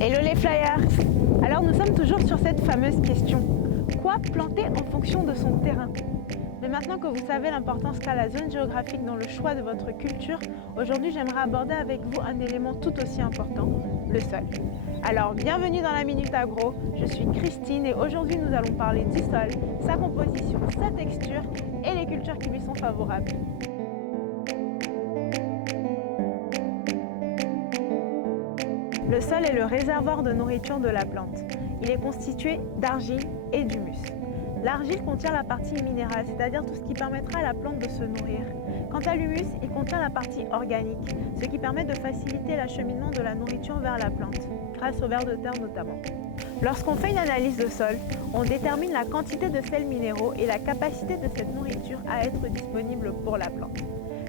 Hello les flyers! Alors nous sommes toujours sur cette fameuse question. Quoi planter en fonction de son terrain? Mais maintenant que vous savez l'importance qu'a la zone géographique dans le choix de votre culture, aujourd'hui j'aimerais aborder avec vous un élément tout aussi important, le sol. Alors bienvenue dans la Minute Agro, je suis Christine et aujourd'hui nous allons parler du sol, sa composition, sa texture et les cultures qui lui sont favorables. Le sol est le réservoir de nourriture de la plante. Il est constitué d'argile et d'humus. L'argile contient la partie minérale, c'est-à-dire tout ce qui permettra à la plante de se nourrir. Quant à l'humus, il contient la partie organique, ce qui permet de faciliter l'acheminement de la nourriture vers la plante, grâce au vers de terre notamment. Lorsqu'on fait une analyse de sol, on détermine la quantité de sels minéraux et la capacité de cette nourriture à être disponible pour la plante.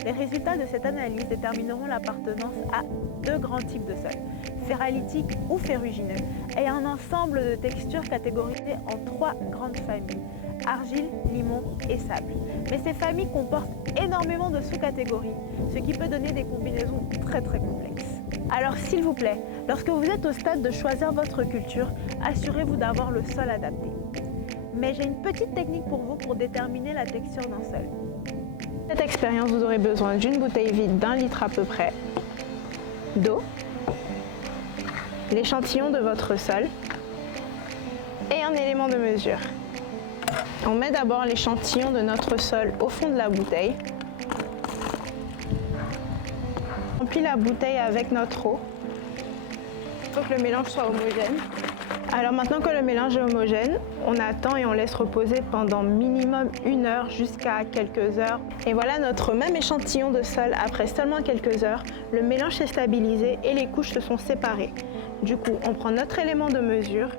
Les résultats de cette analyse détermineront l'appartenance à deux grands types de sols, ferralitique ou ferrugineux, et un ensemble de textures catégorisées en trois grandes familles, argile, limon et sable. Mais ces familles comportent énormément de sous-catégories, ce qui peut donner des combinaisons très complexes. Alors s'il vous plaît, lorsque vous êtes au stade de choisir votre culture, assurez-vous d'avoir le sol adapté. Mais j'ai une petite technique pour vous pour déterminer la texture d'un sol. Pour cette expérience, vous aurez besoin d'une bouteille vide d'1 litre à peu près, d'eau, l'échantillon de votre sol et un élément de mesure. On met d'abord l'échantillon de notre sol au fond de la bouteille. On remplit la bouteille avec notre eau. Il faut que le mélange soit homogène. Alors maintenant que le mélange est homogène, on attend et on laisse reposer pendant minimum 1 heure jusqu'à quelques heures. Et voilà notre même échantillon de sol après seulement quelques heures. Le mélange s'est stabilisé et les couches se sont séparées. Du coup, on prend notre élément de mesure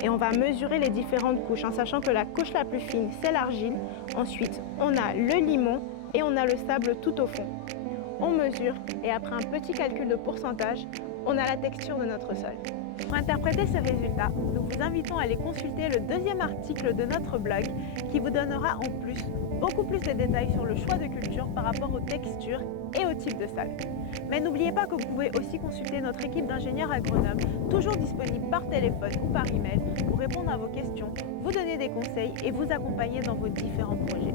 et on va mesurer les différentes couches en sachant que la couche la plus fine, c'est l'argile. Ensuite, on a le limon et on a le sable tout au fond. On mesure et après un petit calcul de pourcentage, on a la texture de notre sol. Pour interpréter ces résultats, nous vous invitons à aller consulter le deuxième article de notre blog qui vous donnera en plus beaucoup plus de détails sur le choix de culture par rapport aux textures et au type de sol. Mais n'oubliez pas que vous pouvez aussi consulter notre équipe d'ingénieurs agronomes, toujours disponible par téléphone ou par email, pour répondre à vos questions, vous donner des conseils et vous accompagner dans vos différents projets.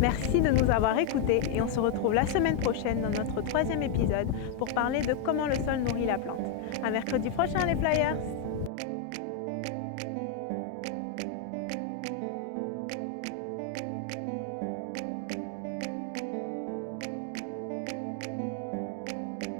Merci de nous avoir écoutés et on se retrouve la semaine prochaine dans notre 3e épisode pour parler de comment le sol nourrit la plante. À mercredi prochain les flyers!